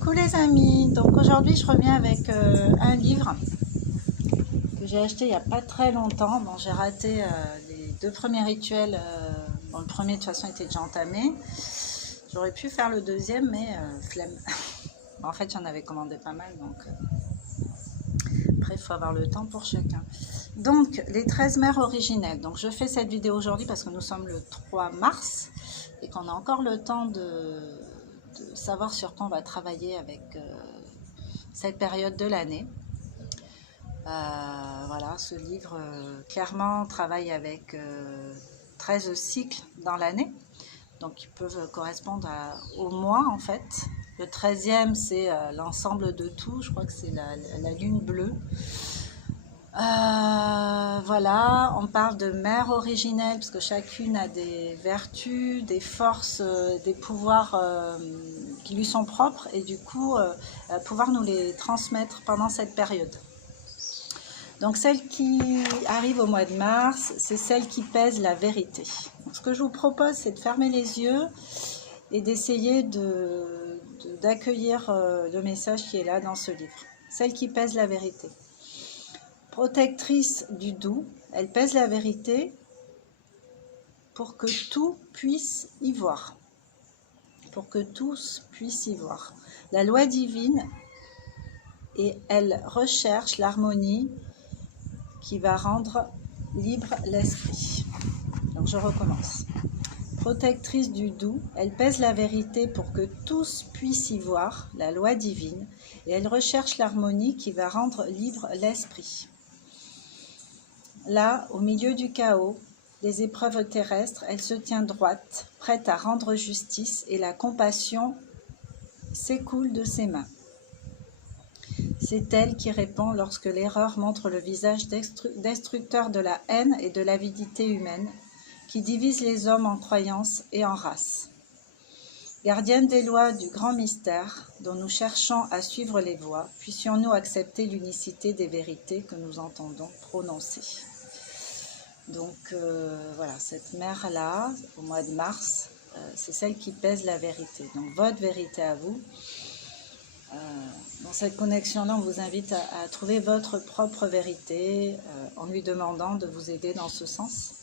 Coucou les amis, donc aujourd'hui je reviens avec un livre que j'ai acheté il n'y a pas très longtemps. Bon, j'ai raté les deux premiers rituels, bon, le premier de toute façon était déjà entamé, j'aurais pu faire le deuxième mais flemme. En fait j'en avais commandé pas mal, donc après il faut avoir le temps pour chacun. Donc les 13 mères originelles, donc je fais cette vidéo aujourd'hui parce que nous sommes le 3 mars et qu'on a encore le temps de savoir sur quoi on va travailler avec cette période de l'année. Voilà, ce livre clairement travaille avec 13 cycles dans l'année, donc qui peuvent correspondre au mois en fait. Le 13e c'est l'ensemble de tout, je crois que c'est la lune bleue. Voilà, on parle de mère originelle parce que chacune a des vertus, des forces, des pouvoirs qui lui sont propres et du coup pouvoir nous les transmettre pendant cette période. Donc celle qui arrive au mois de mars, c'est celle qui pèse la vérité. Donc, ce que je vous propose, c'est de fermer les yeux et d'essayer d'accueillir le message qui est là dans ce livre. Celle qui pèse la vérité. Protectrice du doux, elle pèse la vérité pour que tout puisse y voir. Pour que tous puissent y voir. La loi divine, et elle recherche l'harmonie qui va rendre libre l'esprit. Donc je recommence. Protectrice du doux, elle pèse la vérité pour que tous puissent y voir, la loi divine, et elle recherche l'harmonie qui va rendre libre l'esprit. Là, au milieu du chaos, des épreuves terrestres, elle se tient droite, prête à rendre justice, et la compassion s'écoule de ses mains. C'est elle qui répond lorsque l'erreur montre le visage destructeur de la haine et de l'avidité humaine, qui divise les hommes en croyances et en races. Gardienne des lois du grand mystère, dont nous cherchons à suivre les voies, puissions-nous accepter l'unicité des vérités que nous entendons prononcer. Donc voilà, cette mère-là, au mois de mars, c'est celle qui pèse la vérité. Donc votre vérité à vous. Dans cette connexion-là, on vous invite à trouver votre propre vérité en lui demandant de vous aider dans ce sens.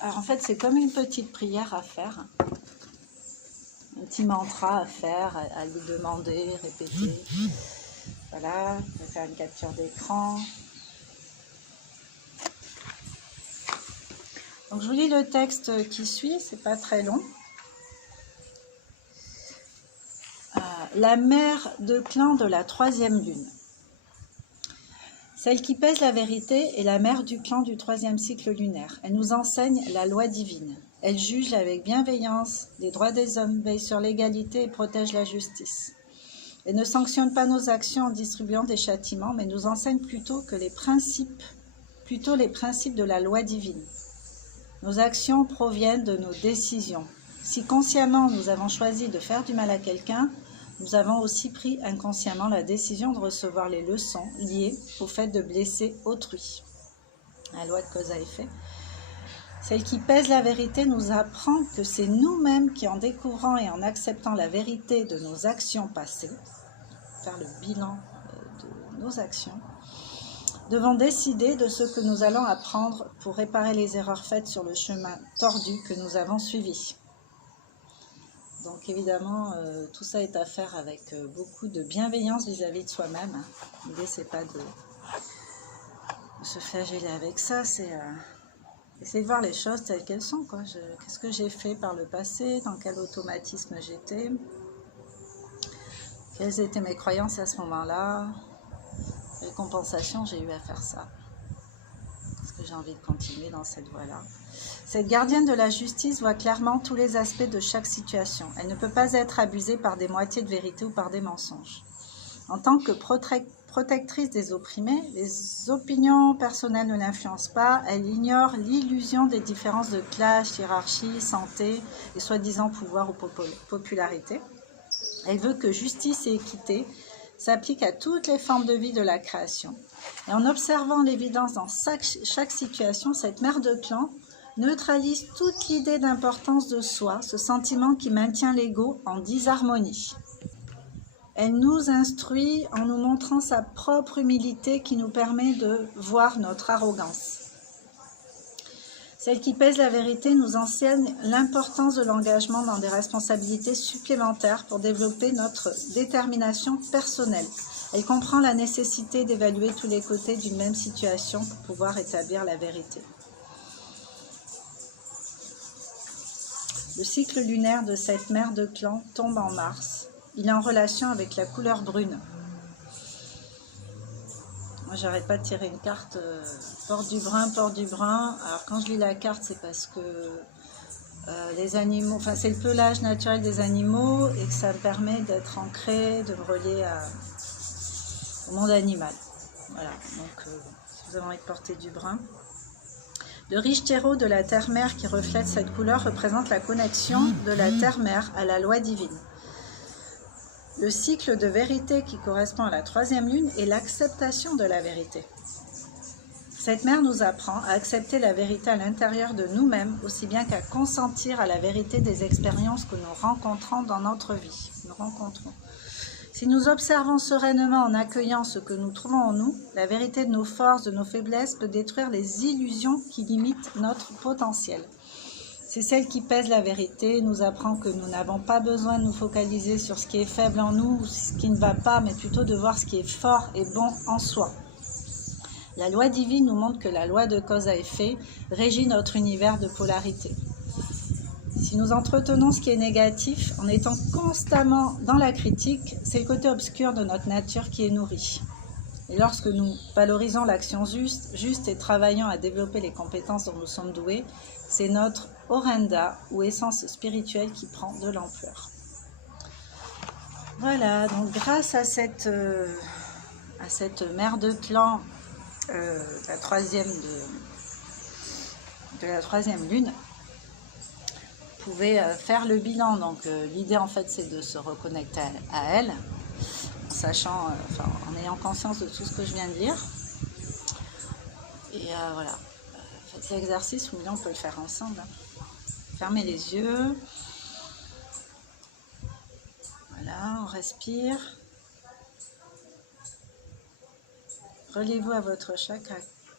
Alors en fait, c'est comme une petite prière à faire, un petit mantra à faire, à lui demander, répéter. Voilà, vous pouvez faire une capture d'écran. Donc je vous lis le texte qui suit, c'est pas très long. La mère de clan de la 3e lune. Celle qui pèse la vérité est la mère du clan du 3e cycle lunaire. Elle nous enseigne la loi divine. Elle juge avec bienveillance les droits des hommes, veille sur l'égalité et protège la justice. Elle ne sanctionne pas nos actions en distribuant des châtiments, mais nous enseigne plutôt les principes de la loi divine. Nos actions proviennent de nos décisions. Si consciemment nous avons choisi de faire du mal à quelqu'un, nous avons aussi pris inconsciemment la décision de recevoir les leçons liées au fait de blesser autrui. La loi de cause à effet. Celle qui pèse la vérité nous apprend que c'est nous-mêmes qui, en découvrant et en acceptant la vérité de nos actions passées, faire le bilan de nos actions, devons décider de ce que nous allons apprendre pour réparer les erreurs faites sur le chemin tordu que nous avons suivi. Donc évidemment, tout ça est à faire avec beaucoup de bienveillance vis-à-vis de soi-même. L'idée, c'est pas de se flageller avec ça, c'est essayer de voir les choses telles qu'elles sont. Qu'est-ce que j'ai fait par le passé, dans quel automatisme j'étais, quelles étaient mes croyances à ce moment-là, quelle compensation j'ai eu à faire ça. Est-ce que j'ai envie de continuer dans cette voie-là? Cette gardienne de la justice voit clairement tous les aspects de chaque situation. Elle ne peut pas être abusée par des moitiés de vérité ou par des mensonges. En tant que protectrice des opprimés, les opinions personnelles ne l'influencent pas. Elle ignore l'illusion des différences de classe, hiérarchie, santé et soi-disant pouvoir ou popularité. Elle veut que justice et équité s'appliquent à toutes les formes de vie de la création. Et en observant l'évidence dans chaque situation, cette mère de clan neutralise toute l'idée d'importance de soi, ce sentiment qui maintient l'ego en disharmonie. Elle nous instruit en nous montrant sa propre humilité qui nous permet de voir notre arrogance. Celle qui pèse la vérité nous enseigne l'importance de l'engagement dans des responsabilités supplémentaires pour développer notre détermination personnelle. Elle comprend la nécessité d'évaluer tous les côtés d'une même situation pour pouvoir établir la vérité. Le cycle lunaire de cette mère de clan tombe en mars. Il est en relation avec la couleur brune. Moi, j'arrête pas de tirer une carte porte du brun, porte du brun. Alors, quand je lis la carte, c'est parce que les animaux, enfin, c'est le pelage naturel des animaux et que ça me permet d'être ancré, de me relier au monde animal. Voilà, donc, si vous avez envie de porter du brun. Le riche terreau de la terre-mère qui reflète cette couleur représente la connexion de la terre-mère à la loi divine. Le cycle de vérité qui correspond à la troisième lune est l'acceptation de la vérité. Cette mère nous apprend à accepter la vérité à l'intérieur de nous-mêmes, aussi bien qu'à consentir à la vérité des expériences que nous rencontrons dans notre vie. Si nous observons sereinement en accueillant ce que nous trouvons en nous, la vérité de nos forces, de nos faiblesses peut détruire les illusions qui limitent notre potentiel. C'est celle qui pèse la vérité, nous apprend que nous n'avons pas besoin de nous focaliser sur ce qui est faible en nous, ou ce qui ne va pas, mais plutôt de voir ce qui est fort et bon en soi. La loi divine nous montre que la loi de cause à effet régit notre univers de polarité. Si nous entretenons ce qui est négatif, en étant constamment dans la critique, c'est le côté obscur de notre nature qui est nourri. Et lorsque nous valorisons l'action juste et travaillons à développer les compétences dont nous sommes doués, c'est notre Orenda ou essence spirituelle qui prend de l'ampleur. Voilà, donc grâce à cette mère de clan, la troisième de la troisième lune, vous pouvez faire le bilan. Donc l'idée en fait c'est de se reconnecter à elle, en sachant, en ayant conscience de tout ce que je viens de dire. Et voilà, faites l'exercice, ou bien on peut le faire ensemble. Fermez les yeux. Voilà, on respire. Reliez-vous à votre chakra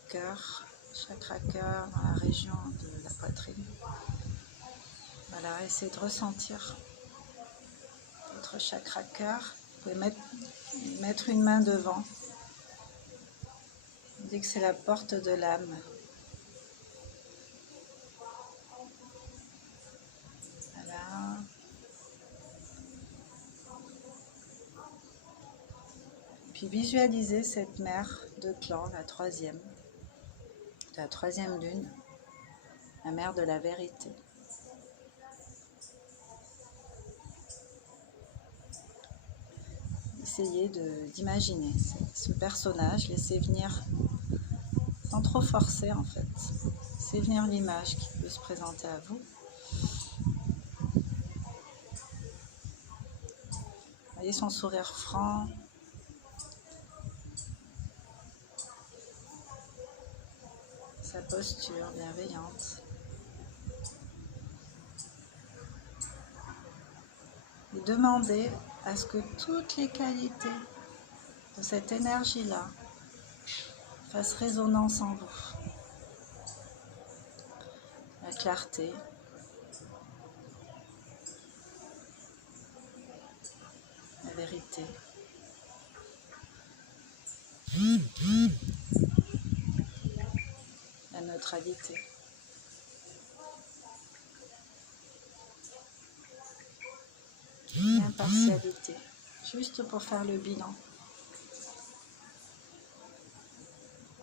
cœur dans la région de la poitrine. Voilà, essayez de ressentir votre chakra cœur. Vous pouvez mettre une main devant. On dit que c'est la porte de l'âme. Voilà. Puis visualisez cette mère de clan, la troisième lune, la mère de la vérité. Essayez d'imaginer ce personnage, laissez venir, sans trop forcer en fait, laissez venir l'image qui peut se présenter à vous. Voyez son sourire franc, sa posture bienveillante. Et demandez à ce que toutes les qualités de cette énergie-là fassent résonance en vous. La clarté, la vérité, la neutralité. L'impartialité, juste pour faire le bilan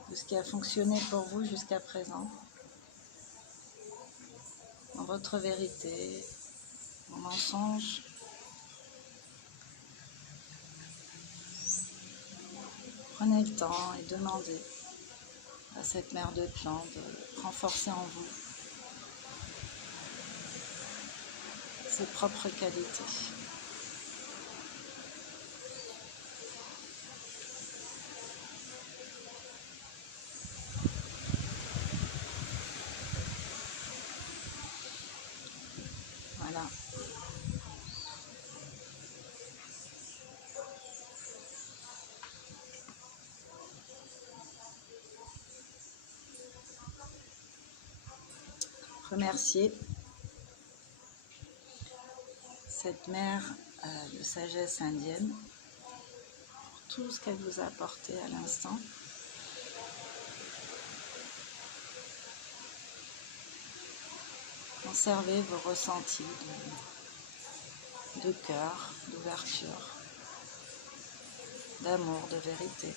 de ce qui a fonctionné pour vous jusqu'à présent, dans votre vérité, vos mensonges. Prenez le temps et demandez à cette mère de clan de renforcer en vous ses propres qualités. remercier cette mère de sagesse indienne pour tout ce qu'elle vous a apporté à l'instant. Conservez vos ressentis de cœur, d'ouverture, d'amour, de vérité.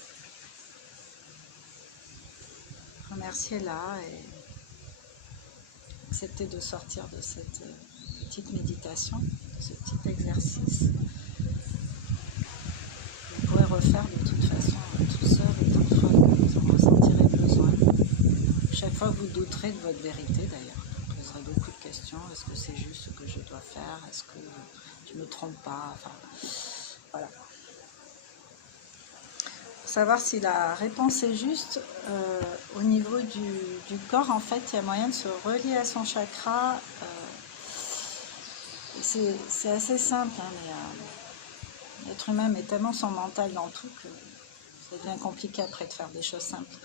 Remerciez-la et acceptez de sortir de cette petite méditation, de ce petit exercice. Vous pourrez refaire de toute façon tout seul autant de fois que vous en ressentirez besoin. Chaque fois que vous douterez de votre vérité d'ailleurs, vous poserez beaucoup de questions. Est-ce que c'est juste ce que je dois faire? Est-ce que je ne me trompe pas? Enfin, voilà. Pour savoir si la réponse est juste, au niveau du corps, en fait, il y a moyen de se relier à son chakra. C'est assez simple, hein, mais l'être humain met tellement son mental dans tout que ça devient compliqué après de faire des choses simples.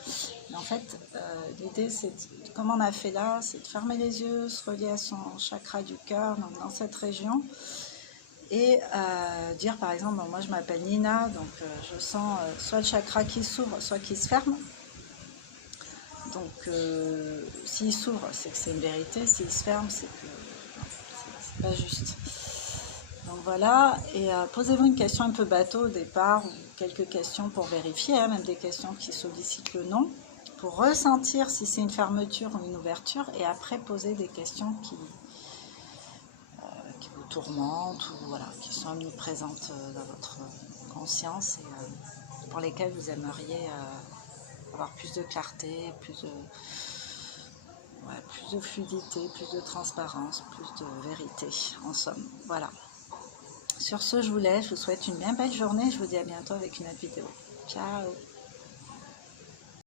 Mais en fait, l'idée, c'est, comme on a fait là, c'est de fermer les yeux, se relier à son chakra du cœur, donc dans cette région, et dire par exemple, bon, moi je m'appelle Nina, donc je sens soit le chakra qui s'ouvre, soit qui se ferme. Donc s'il s'ouvre, c'est que c'est une vérité, s'il se ferme, c'est que c'est pas juste. Donc voilà, et posez-vous une question un peu bateau au départ, ou quelques questions pour vérifier, hein, même des questions qui sollicitent le non, pour ressentir si c'est une fermeture ou une ouverture, et après poser des questions qui vous tourmentent, ou voilà, qui sont omniprésentes dans votre conscience, et pour lesquelles vous aimeriez avoir plus de clarté, plus de fluidité, plus de transparence, plus de vérité, en somme. Voilà. Sur ce, je vous laisse, je vous souhaite une bien belle journée, je vous dis à bientôt avec une autre vidéo. Ciao!